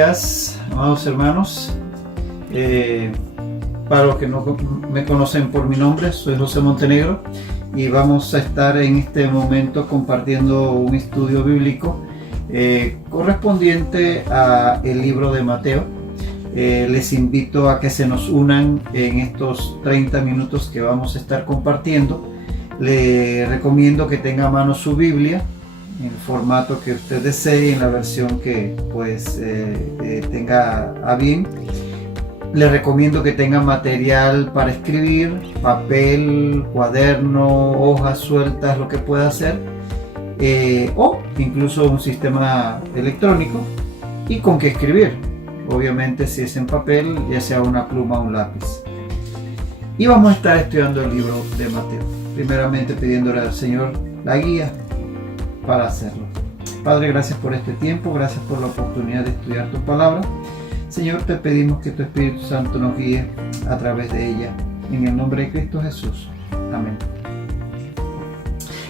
días, amados hermanos. Para los que no me conocen por mi nombre, soy José Montenegro y vamos a estar en este momento compartiendo un estudio bíblico correspondiente al libro de Mateo. Les invito a que se nos unan en estos 30 minutos que vamos a estar compartiendo. Les recomiendo que tenga a mano su Biblia en el formato que usted desee, en la versión que tenga a bien. Les recomiendo que tenga material para escribir, papel, cuaderno, hojas sueltas, lo que pueda hacer, o incluso un sistema electrónico y con qué escribir. Obviamente, si es en papel, ya sea una pluma o un lápiz. Y vamos a estar estudiando el libro de Mateo, primeramente pidiéndole al Señor la guía para hacerlo. Padre, gracias por este tiempo, gracias por la oportunidad de estudiar tu palabra. Señor, te pedimos que tu Espíritu Santo nos guíe a través de ella, en el nombre de Cristo Jesús. Amén.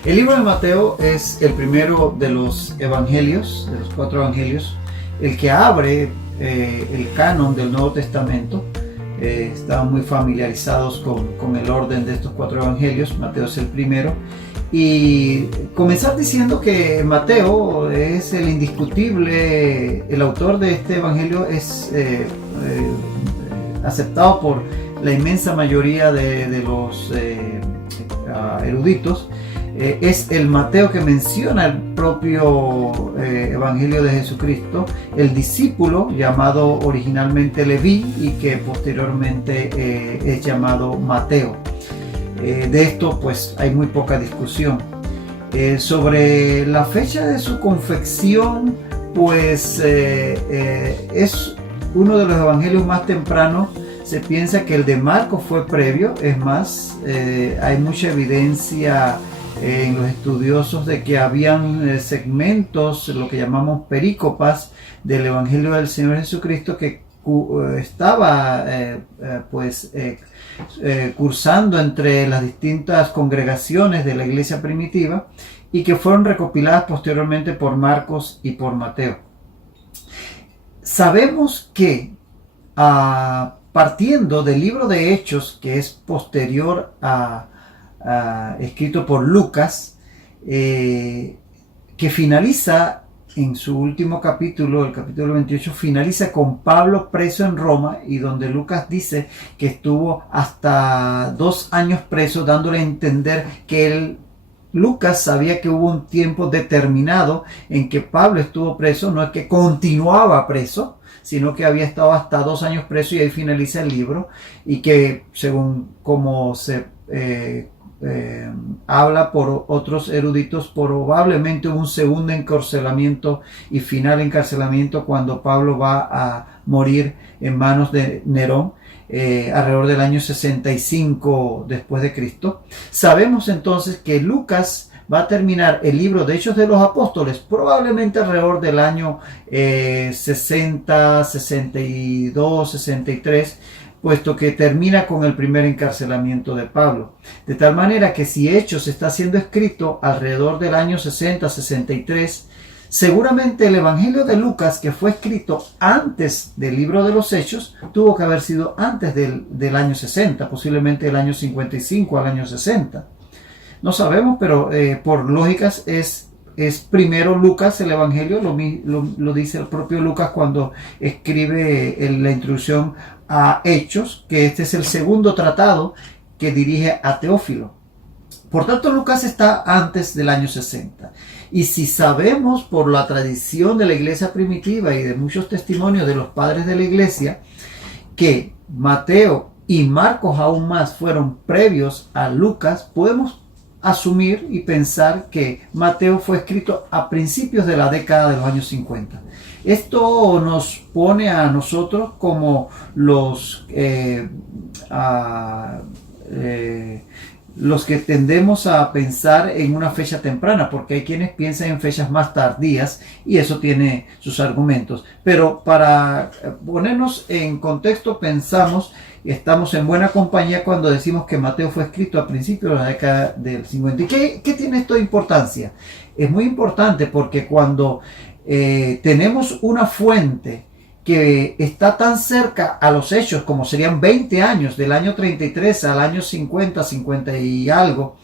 El libro de Mateo es el primero de los evangelios, de los 4 evangelios, el que abre el canon del Nuevo Testamento. Estamos muy familiarizados con el orden de estos 4 evangelios. Mateo es el primero. Y comenzar diciendo que Mateo es el indiscutible, el autor de este evangelio es aceptado por la inmensa mayoría de los eruditos. Es el Mateo que menciona el propio evangelio de Jesucristo, el discípulo llamado originalmente Leví y que posteriormente es llamado Mateo. De esto pues hay muy poca discusión. Sobre la fecha de su confección, pues es uno de los evangelios más tempranos. Se piensa que el de Marcos fue previo. Es más, hay mucha evidencia en los estudiosos de que habían segmentos, lo que llamamos perícopas, del evangelio del Señor Jesucristo que estaba cursando entre las distintas congregaciones de la iglesia primitiva y que fueron recopiladas posteriormente por Marcos y por Mateo. Sabemos que partiendo del libro de Hechos, que es posterior escrito por Lucas, que finaliza en su último capítulo, el capítulo 28, finaliza con Pablo preso en Roma, y donde Lucas dice que estuvo hasta 2 años preso, dándole a entender que Lucas sabía que hubo un tiempo determinado en que Pablo estuvo preso, no es que continuaba preso, sino que había estado hasta 2 años preso, y ahí finaliza el libro, y que según como se habla por otros eruditos, probablemente hubo un segundo encarcelamiento y final encarcelamiento cuando Pablo va a morir en manos de Nerón alrededor del año 65 después de Cristo. Sabemos entonces que Lucas va a terminar el libro de Hechos de los Apóstoles probablemente alrededor del año 60, 62, 63, puesto que termina con el primer encarcelamiento de Pablo. De tal manera que si Hechos está siendo escrito alrededor del año 60-63, seguramente el Evangelio de Lucas, que fue escrito antes del libro de los Hechos, tuvo que haber sido antes del año 60, posiblemente del año 55 al año 60. No sabemos, pero por lógicas es primero Lucas el Evangelio, lo dice el propio Lucas cuando escribe la introducción a Hechos, que este es el segundo tratado que dirige a Teófilo. Por tanto, Lucas está antes del año 60. Y si sabemos por la tradición de la iglesia primitiva y de muchos testimonios de los padres de la iglesia que Mateo y Marcos aún más fueron previos a Lucas, podemos asumir y pensar que Mateo fue escrito a principios de la década de los años 50. Esto nos pone a nosotros como los que tendemos a pensar en una fecha temprana, porque hay quienes piensan en fechas más tardías y eso tiene sus argumentos. Pero para ponernos en contexto, pensamos y estamos en buena compañía cuando decimos que Mateo fue escrito a principios de la década del 50. ¿Y qué tiene esto de importancia? Es muy importante porque cuando tenemos una fuente que está tan cerca a los hechos como serían 20 años, del año 33 al año 50, 50 y algo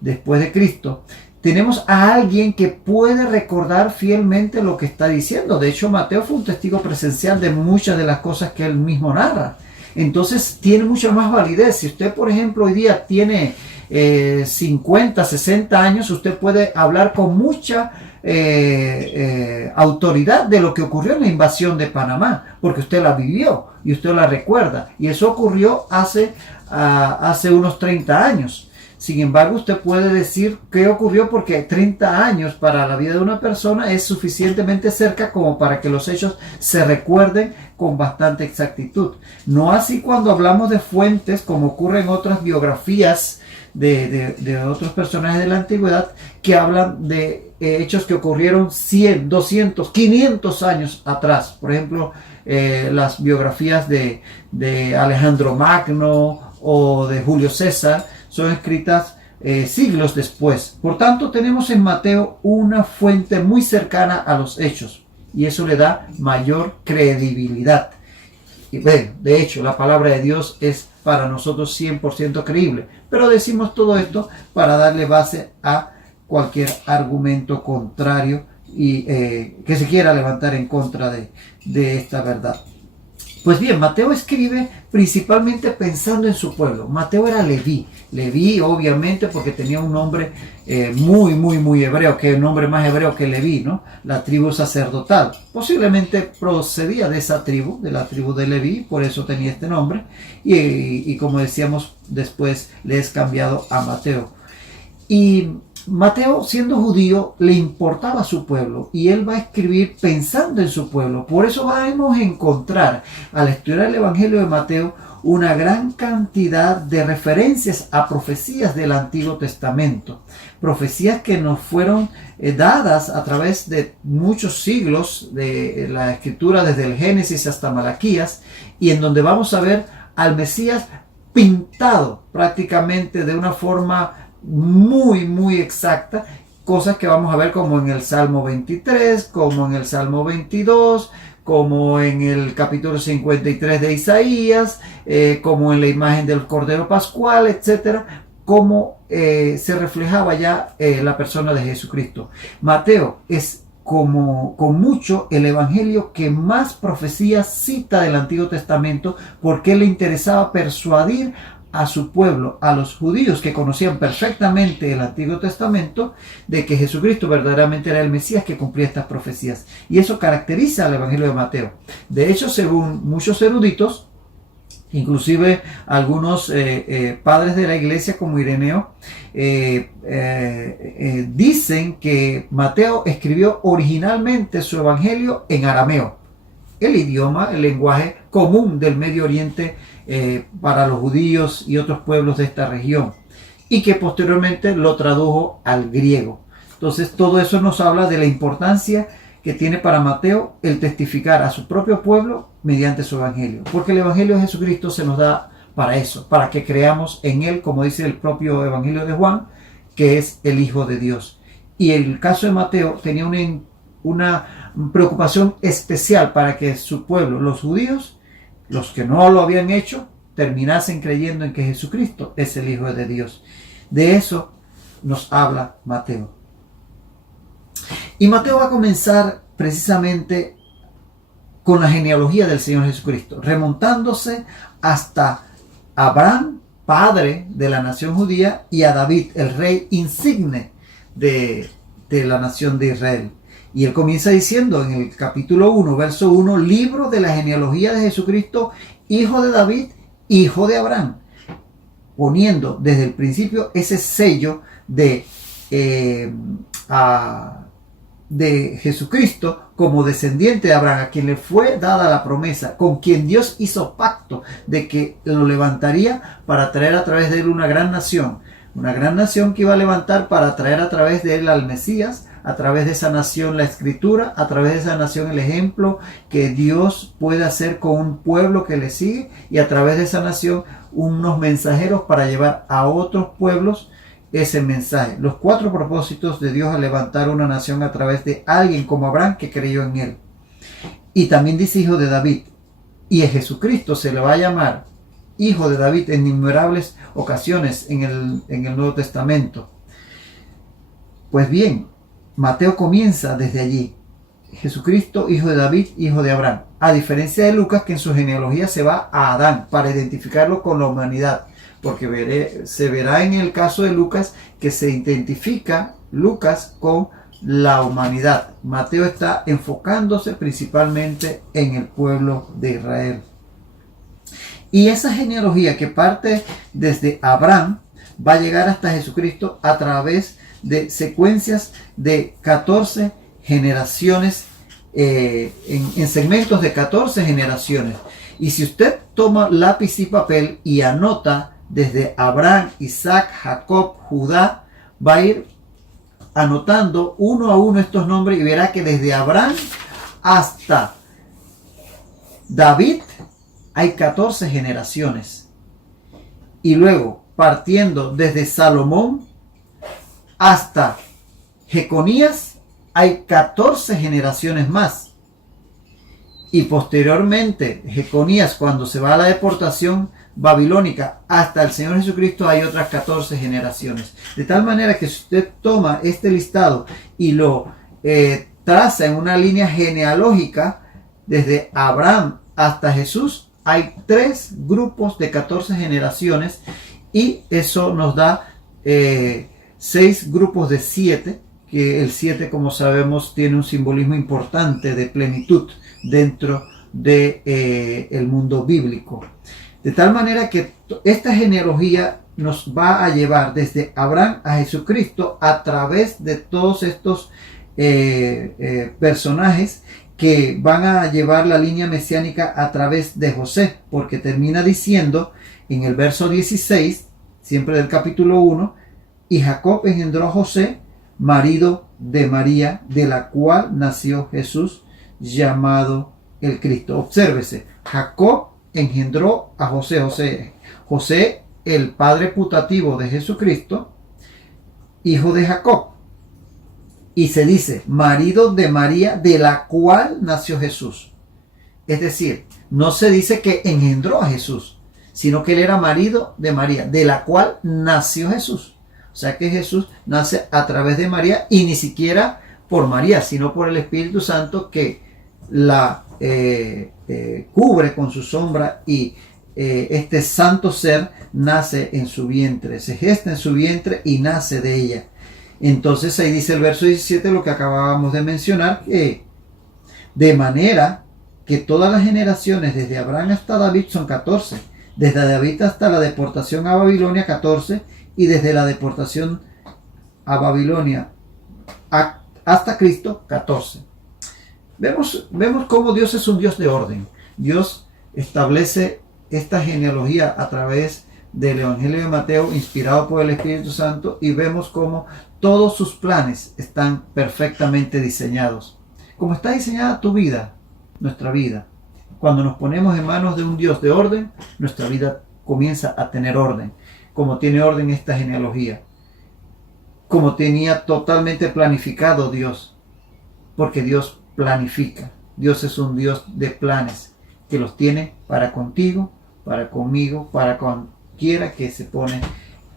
después de Cristo, tenemos a alguien que puede recordar fielmente lo que está diciendo. De hecho, Mateo fue un testigo presencial de muchas de las cosas que él mismo narra. Entonces tiene mucha más validez. Si usted, por ejemplo, hoy día tiene 50, 60 años, usted puede hablar con mucha autoridad de lo que ocurrió en la invasión de Panamá, porque usted la vivió y usted la recuerda. Y eso ocurrió hace unos 30 años. Sin embargo, usted puede decir qué ocurrió porque 30 años para la vida de una persona es suficientemente cerca como para que los hechos se recuerden con bastante exactitud. No así cuando hablamos de fuentes, como ocurre en otras biografías de otros personajes de la antigüedad, que hablan de hechos que ocurrieron 100, 200, 500 años atrás. Por ejemplo, las biografías de Alejandro Magno o de Julio César son escritas siglos después. Por tanto, tenemos en Mateo una fuente muy cercana a los hechos y eso le da mayor credibilidad. Y bueno, de hecho, la palabra de Dios es para nosotros 100% creíble, pero decimos todo esto para darle base a cualquier argumento contrario y que se quiera levantar en contra de esta verdad. Pues bien, Mateo escribe principalmente pensando en su pueblo. Mateo era Leví. Leví, obviamente, porque tenía un nombre muy hebreo, que un nombre más hebreo que Leví, ¿no? La tribu sacerdotal. Posiblemente procedía de esa tribu, de la tribu de Leví, por eso tenía este nombre. Y como decíamos, después le es cambiado a Mateo. Y Mateo, siendo judío, le importaba su pueblo y él va a escribir pensando en su pueblo. Por eso vamos a encontrar al estudiar el Evangelio de Mateo una gran cantidad de referencias a profecías del Antiguo Testamento. Profecías que nos fueron dadas a través de muchos siglos de la Escritura, desde el Génesis hasta Malaquías, y en donde vamos a ver al Mesías pintado prácticamente de una forma muy exacta, cosas que vamos a ver como en el Salmo 23, como en el Salmo 22, como en el capítulo 53 de Isaías, como en la imagen del Cordero Pascual, etcétera, como se reflejaba ya la persona de Jesucristo. Mateo es con mucho el evangelio que más profecías cita del Antiguo Testamento, porque le interesaba persuadir a su pueblo, a los judíos que conocían perfectamente el Antiguo Testamento, de que Jesucristo verdaderamente era el Mesías que cumplía estas profecías. Y eso caracteriza al Evangelio de Mateo. De hecho, según muchos eruditos, inclusive algunos padres de la iglesia como Ireneo, dicen que Mateo escribió originalmente su Evangelio en arameo, el idioma, el lenguaje común del Medio Oriente para los judíos y otros pueblos de esta región, y que posteriormente lo tradujo al griego. Entonces todo eso nos habla de la importancia que tiene para Mateo el testificar a su propio pueblo mediante su evangelio, porque el evangelio de Jesucristo se nos da para eso, para que creamos en él, como dice el propio evangelio de Juan, que es el Hijo de Dios. Y el caso de Mateo tenía una preocupación especial para que su pueblo, los judíos, los que no lo habían hecho, terminasen creyendo en que Jesucristo es el Hijo de Dios. De eso nos habla Mateo. Y Mateo va a comenzar precisamente con la genealogía del Señor Jesucristo, remontándose hasta Abraham, padre de la nación judía, y a David, el rey insigne de la nación de Israel. Y él comienza diciendo en el capítulo 1, verso 1, libro de la genealogía de Jesucristo, hijo de David, hijo de Abraham, poniendo desde el principio ese sello de Jesucristo como descendiente de Abraham, a quien le fue dada la promesa, con quien Dios hizo pacto de que lo levantaría para traer a través de él una gran nación que iba a levantar para traer a través de él al Mesías, a través de esa nación la escritura, a través de esa nación el ejemplo que Dios puede hacer con un pueblo que le sigue, y a través de esa nación unos mensajeros para llevar a otros pueblos ese mensaje. Los 4 propósitos de Dios al levantar una nación a través de alguien como Abraham que creyó en él. Y también dice hijo de David. Y a Jesucristo se le va a llamar hijo de David en innumerables ocasiones en el Nuevo Testamento. Pues bien, Mateo comienza desde allí. Jesucristo, hijo de David, hijo de Abraham. A diferencia de Lucas, que en su genealogía se va a Adán para identificarlo con la humanidad. Porque se verá en el caso de Lucas que se identifica Lucas con la humanidad. Mateo está enfocándose principalmente en el pueblo de Israel. Y esa genealogía que parte desde Abraham va a llegar hasta Jesucristo a través de secuencias de 14 generaciones, en segmentos de 14 generaciones. Y si usted toma lápiz y papel y anota desde Abraham, Isaac, Jacob, Judá, va a ir anotando uno a uno estos nombres y verá que desde Abraham hasta David hay 14 generaciones. Y luego, partiendo desde Salomón hasta Jeconías, hay 14 generaciones más. Y posteriormente, Jeconías, cuando se va a la deportación babilónica, hasta el Señor Jesucristo, hay otras 14 generaciones. De tal manera que si usted toma este listado y lo traza en una línea genealógica, desde Abraham hasta Jesús, hay 3 grupos de 14 generaciones, y eso nos da 6 grupos de 7, que el 7, como sabemos, tiene un simbolismo importante de plenitud dentro de el mundo bíblico. De tal manera que esta genealogía nos va a llevar desde Abraham a Jesucristo a través de todos estos personajes que van a llevar la línea mesiánica a través de José, porque termina diciendo en el verso 16, siempre del capítulo 1, y Jacob engendró a José, marido de María, de la cual nació Jesús, llamado el Cristo. Obsérvese, Jacob engendró a José, el padre putativo de Jesucristo, hijo de Jacob. Y se dice, marido de María, de la cual nació Jesús. Es decir, no se dice que engendró a Jesús, sino que él era marido de María, de la cual nació Jesús. O sea que Jesús nace a través de María, y ni siquiera por María, sino por el Espíritu Santo que la cubre con su sombra, y este santo ser nace en su vientre, se gesta en su vientre y nace de ella. Entonces ahí dice el verso 17 lo que acabábamos de mencionar, que de manera que todas las generaciones desde Abraham hasta David son 14, desde David hasta la deportación a Babilonia 14, y desde la deportación a Babilonia hasta Cristo 14. Vemos cómo Dios es un Dios de orden. Dios establece esta genealogía a través del Evangelio de Mateo, inspirado por el Espíritu Santo, y vemos cómo todos sus planes están perfectamente diseñados. Como está diseñada tu vida, nuestra vida, cuando nos ponemos en manos de un Dios de orden, nuestra vida comienza a tener orden, como tiene orden esta genealogía, como tenía totalmente planificado Dios, porque Dios planifica. Dios es un Dios de planes, que los tiene para contigo, para conmigo, para cualquiera que se pone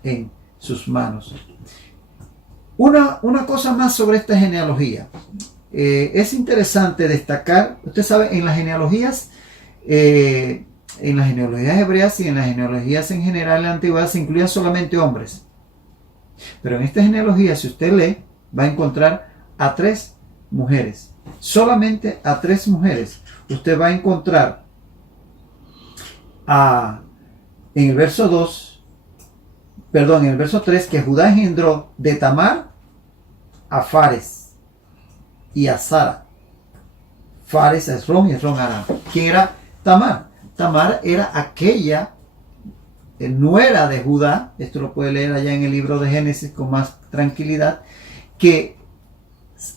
en sus manos. Una cosa más sobre esta genealogía. Es interesante destacar, usted sabe, en las genealogías hebreas y en las genealogías en general en la antigüedad se incluían solamente hombres. Pero en esta genealogía, si usted lee, va a encontrar a 3 mujeres. Solamente a 3 mujeres. Usted va a encontrar en el verso 3, que Judá engendró de Tamar a Fares y a Sara. Fares a Esrom y Esrom a Aram. ¿Quién era Tamar? Tamar era aquella nuera de Judá, esto lo puede leer allá en el libro de Génesis con más tranquilidad, que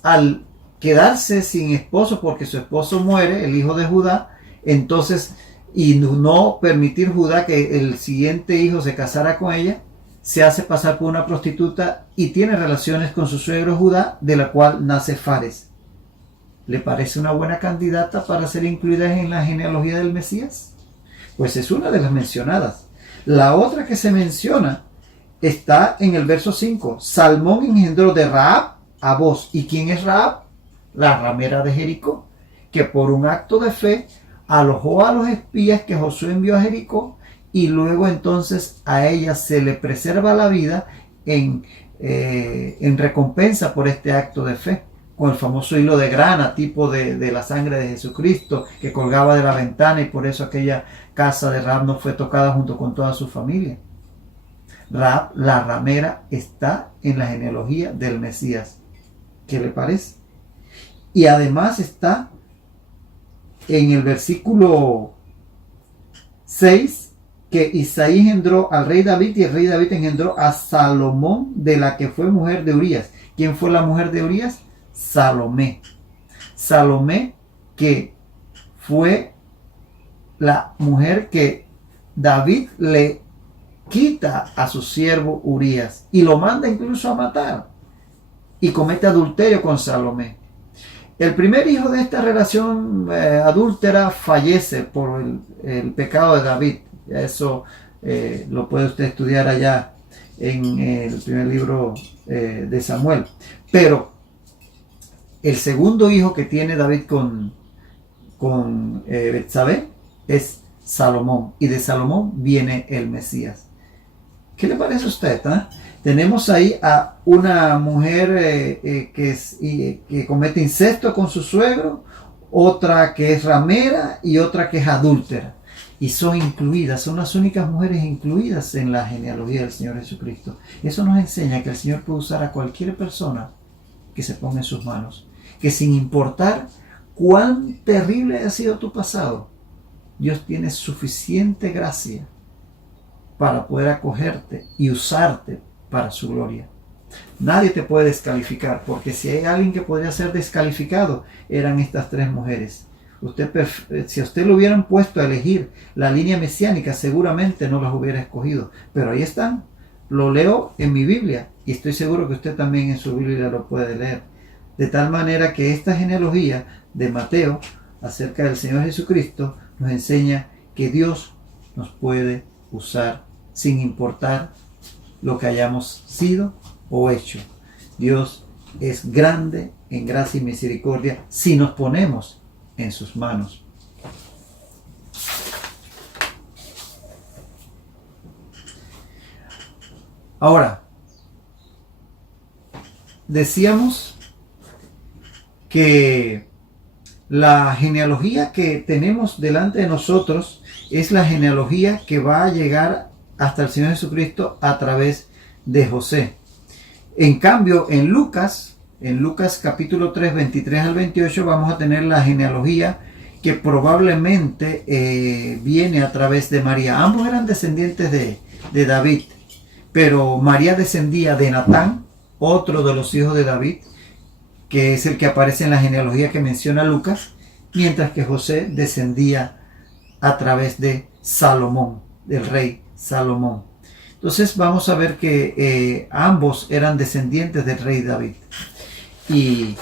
al quedarse sin esposo porque su esposo muere, el hijo de Judá, entonces, y no permitir Judá que el siguiente hijo se casara con ella, se hace pasar por una prostituta y tiene relaciones con su suegro Judá, de la cual nace Fares. ¿Le parece una buena candidata para ser incluida en la genealogía del Mesías? Pues es una de las mencionadas. La otra que se menciona está en el verso 5. Salmón engendró de Rahab a Boz. ¿Y quién es Rahab? La ramera de Jericó, que por un acto de fe alojó a los espías que Josué envió a Jericó, y luego entonces a ella se le preserva la vida en recompensa por este acto de fe, con el famoso hilo de grana, tipo de la sangre de Jesucristo, que colgaba de la ventana, y por eso aquella casa de Rahab no fue tocada junto con toda su familia. Rahab, la ramera, está en la genealogía del Mesías. ¿Qué le parece? Y además está en el versículo 6, que Isaí engendró al rey David, y el rey David engendró a Salomón, de la que fue mujer de Urías. ¿Quién fue la mujer de Urías? Salomé. Salomé, que fue la mujer que David le quita a su siervo Urías y lo manda incluso a matar, y comete adulterio con Salomé. El primer hijo de esta relación adúltera fallece por el pecado de David. Eso lo puede usted estudiar allá en el primer libro de Samuel. Pero el segundo hijo que tiene David con Betsabé es Salomón, y de Salomón viene el Mesías. ¿Qué le parece a usted? Tenemos ahí a una mujer que comete incesto con su suegro, otra que es ramera y otra que es adúltera. Y son incluidas, son las únicas mujeres incluidas en la genealogía del Señor Jesucristo. Eso nos enseña que el Señor puede usar a cualquier persona que se ponga en sus manos. Que sin importar cuán terrible haya sido tu pasado, Dios tiene suficiente gracia para poder acogerte y usarte para su gloria. Nadie te puede descalificar, porque si hay alguien que podría ser descalificado, eran estas tres mujeres. Si a usted lo hubieran puesto a elegir la línea mesiánica, seguramente no las hubiera escogido, pero ahí están. Lo leo en mi Biblia, y estoy seguro que usted también en su Biblia lo puede leer. De tal manera que esta genealogía de Mateo acerca del Señor Jesucristo nos enseña que Dios nos puede usar sin importar lo que hayamos sido o hecho. Dios es grande en gracia y misericordia si nos ponemos en sus manos. Ahora, decíamos que la genealogía que tenemos delante de nosotros es la genealogía que va a llegar hasta el Señor Jesucristo a través de José. En cambio, en Lucas capítulo 3, 23 al 28, vamos a tener la genealogía que probablemente viene a través de María. Ambos eran descendientes de David, pero María descendía de Natán, otro de los hijos de David, que es el que aparece en la genealogía que menciona Lucas, mientras que José descendía a través de Salomón, del rey Salomón. Entonces vamos a ver que ambos eran descendientes del rey David. Y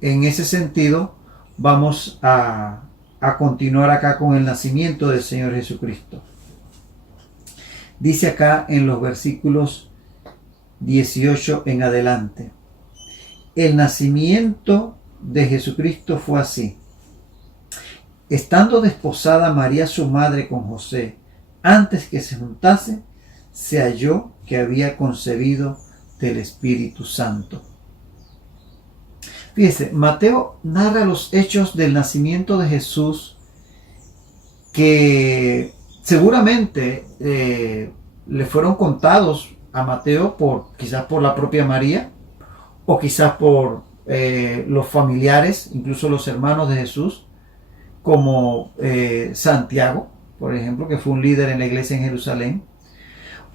en ese sentido vamos a continuar acá con el nacimiento del Señor Jesucristo. Dice acá en los versículos 18 en adelante: el nacimiento de Jesucristo fue así. Estando desposada María su madre con José, antes que se juntase, se halló que había concebido del Espíritu Santo. Fíjese, Mateo narra los hechos del nacimiento de Jesús que seguramente le fueron contados a Mateo quizás por la propia María, o quizás por los familiares, incluso los hermanos de Jesús, como Santiago, por ejemplo, que fue un líder en la iglesia en Jerusalén,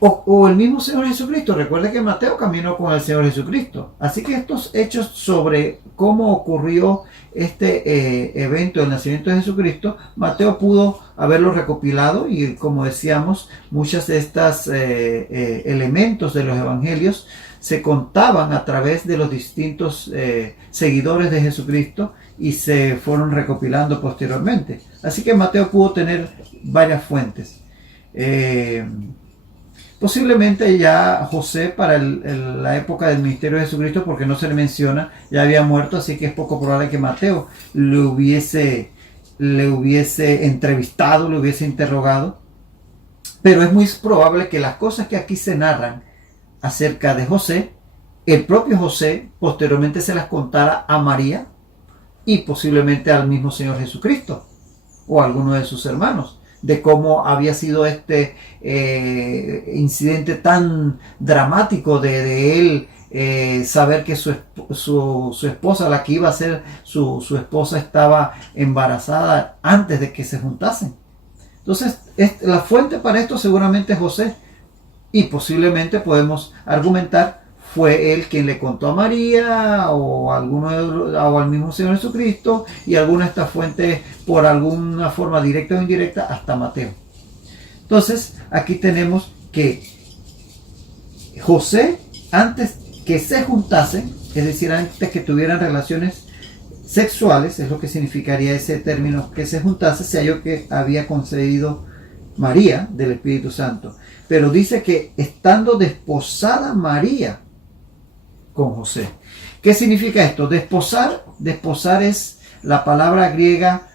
o el mismo Señor Jesucristo. Recuerde que Mateo caminó con el Señor Jesucristo. Así que estos hechos sobre cómo ocurrió este evento del nacimiento de Jesucristo, Mateo pudo haberlo recopilado, y como decíamos, muchos de estos elementos de los evangelios se contaban a través de los distintos seguidores de Jesucristo y se fueron recopilando posteriormente. Así que Mateo pudo tener varias fuentes. Posiblemente ya José, para la época del ministerio de Jesucristo, porque no se le menciona, ya había muerto, así que es poco probable que Mateo le hubiese entrevistado, le hubiese interrogado. Pero es muy probable que las cosas que aquí se narran acerca de José, el propio José posteriormente se las contara a María y posiblemente al mismo Señor Jesucristo o a alguno de sus hermanos, de cómo había sido este incidente tan dramático de él saber que su esposa, la que iba a ser su esposa, estaba embarazada antes de que se juntasen. Entonces, la fuente para esto seguramente es José, y posiblemente podemos argumentar fue él quien le contó a María o al mismo Señor Jesucristo, y alguna de estas fuentes por alguna forma directa o indirecta hasta Mateo. Entonces aquí tenemos que José, antes que se juntasen, es decir, antes que tuvieran relaciones sexuales, es lo que significaría ese término, que se juntase, se halló que había concebido María del Espíritu Santo. Pero dice que estando desposada María con José. ¿Qué significa esto? Desposar es la palabra griega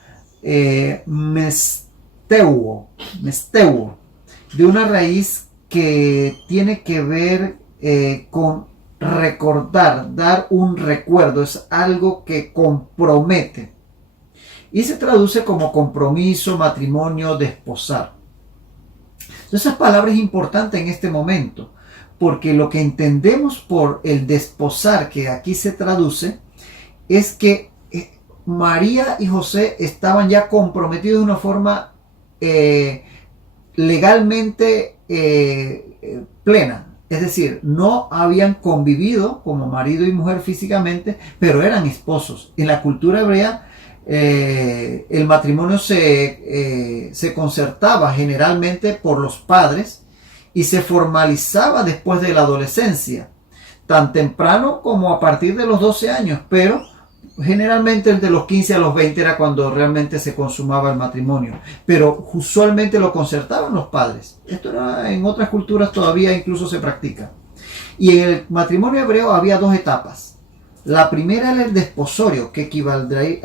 mesteuo, de una raíz que tiene que ver con recordar, dar un recuerdo, es algo que compromete y se traduce como compromiso, matrimonio, desposar. Esa palabra es importante en este momento, porque lo que entendemos por el desposar, que aquí se traduce, es que María y José estaban ya comprometidos de una forma legalmente plena. Es decir, no habían convivido como marido y mujer físicamente, pero eran esposos. En la cultura hebrea, el matrimonio se concertaba generalmente por los padres y se formalizaba después de la adolescencia, tan temprano como a partir de los 12 años, pero generalmente entre los 15 a los 20 era cuando realmente se consumaba el matrimonio, pero usualmente lo concertaban los padres. Esto en otras culturas todavía incluso se practica. Y en el matrimonio hebreo había dos etapas. La primera era el desposorio, que equivale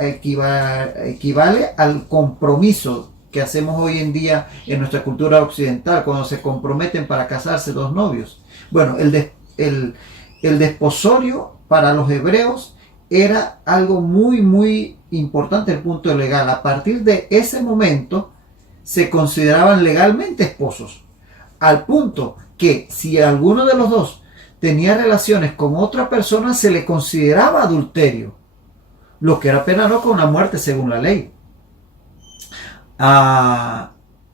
al compromiso que hacemos hoy en día en nuestra cultura occidental, cuando se comprometen para casarse dos novios. Bueno, el desposorio para los hebreos era algo muy, muy importante desde el punto legal. A partir de ese momento se consideraban legalmente esposos, al punto que si alguno de los dos tenía relaciones con otra persona, se le consideraba adulterio, lo que era penado con una muerte según la ley.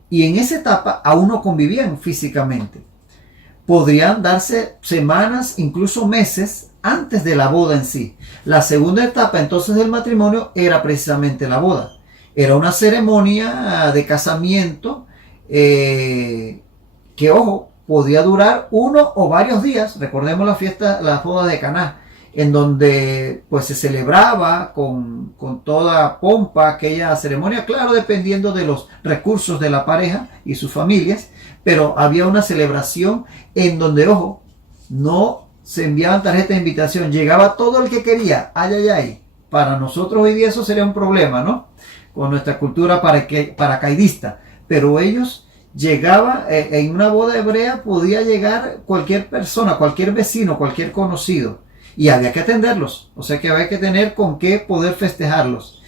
Y en esa etapa aún no convivían físicamente. Podrían darse semanas, incluso meses, antes de la boda en sí. La segunda etapa entonces del matrimonio era precisamente la boda. Era una ceremonia de casamiento que, ojo, podía durar uno o varios días. Recordemos las bodas de Caná, en donde pues se celebraba con toda pompa aquella ceremonia, claro, dependiendo de los recursos de la pareja y sus familias, pero había una celebración en donde, ojo, no se enviaban tarjetas de invitación, llegaba todo el que quería, ay. Para nosotros hoy día eso sería un problema, ¿no? Con nuestra cultura paracaidista, pero ellos llegaban, en una boda hebrea podía llegar cualquier persona, cualquier vecino, cualquier conocido, y había que atenderlos, o sea que había que tener con qué poder festejarlos.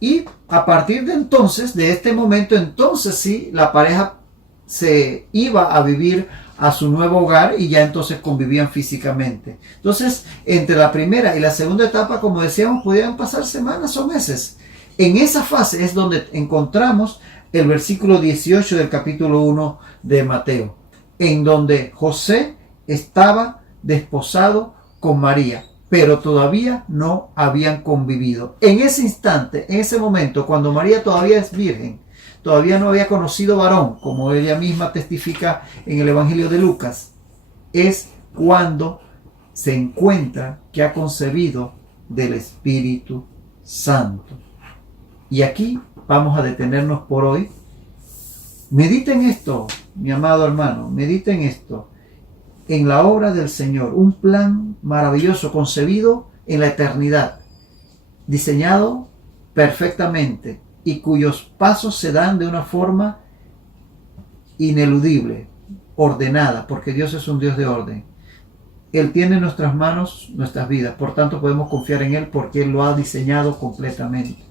Y a partir de entonces, de este momento, entonces sí, la pareja se iba a vivir a su nuevo hogar y ya entonces convivían físicamente. Entonces, entre la primera y la segunda etapa, como decíamos, podían pasar semanas o meses. En esa fase es donde encontramos el versículo 18 del capítulo 1 de Mateo, en donde José estaba desposado con María, pero todavía no habían convivido. En ese instante, en ese momento, cuando María todavía es virgen, todavía no había conocido varón, como ella misma testifica en el Evangelio de Lucas, es cuando se encuentra que ha concebido del Espíritu Santo. Y aquí vamos a detenernos por hoy. Mediten esto, mi amado hermano, mediten esto. En la obra del Señor, un plan maravilloso concebido en la eternidad, diseñado perfectamente y cuyos pasos se dan de una forma ineludible, ordenada, porque Dios es un Dios de orden. Él tiene en nuestras manos nuestras vidas, por tanto podemos confiar en Él porque Él lo ha diseñado completamente.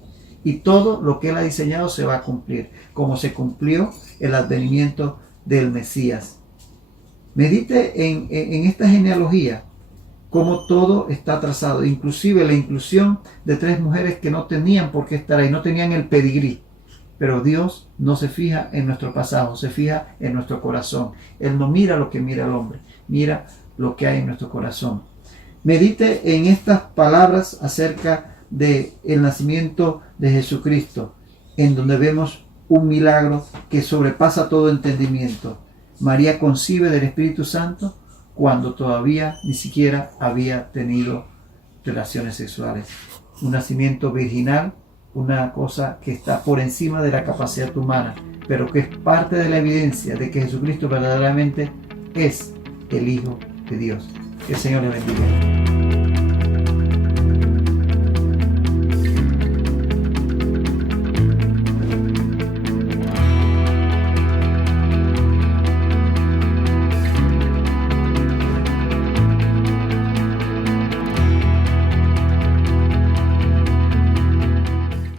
Y todo lo que Él ha diseñado se va a cumplir, como se cumplió el advenimiento del Mesías. Medite en esta genealogía, cómo todo está trazado, inclusive la inclusión de 3 mujeres que no tenían por qué estar ahí, no tenían el pedigrí. Pero Dios no se fija en nuestro pasado, se fija en nuestro corazón. Él no mira lo que mira el hombre, mira lo que hay en nuestro corazón. Medite en estas palabras acerca del nacimiento de Jesucristo, en donde vemos un milagro que sobrepasa todo entendimiento. María concibe del Espíritu Santo cuando todavía ni siquiera había tenido relaciones sexuales. Un nacimiento virginal, una cosa que está por encima de la capacidad humana, pero que es parte de la evidencia de que Jesucristo verdaderamente es el Hijo de Dios. Que el Señor le bendiga.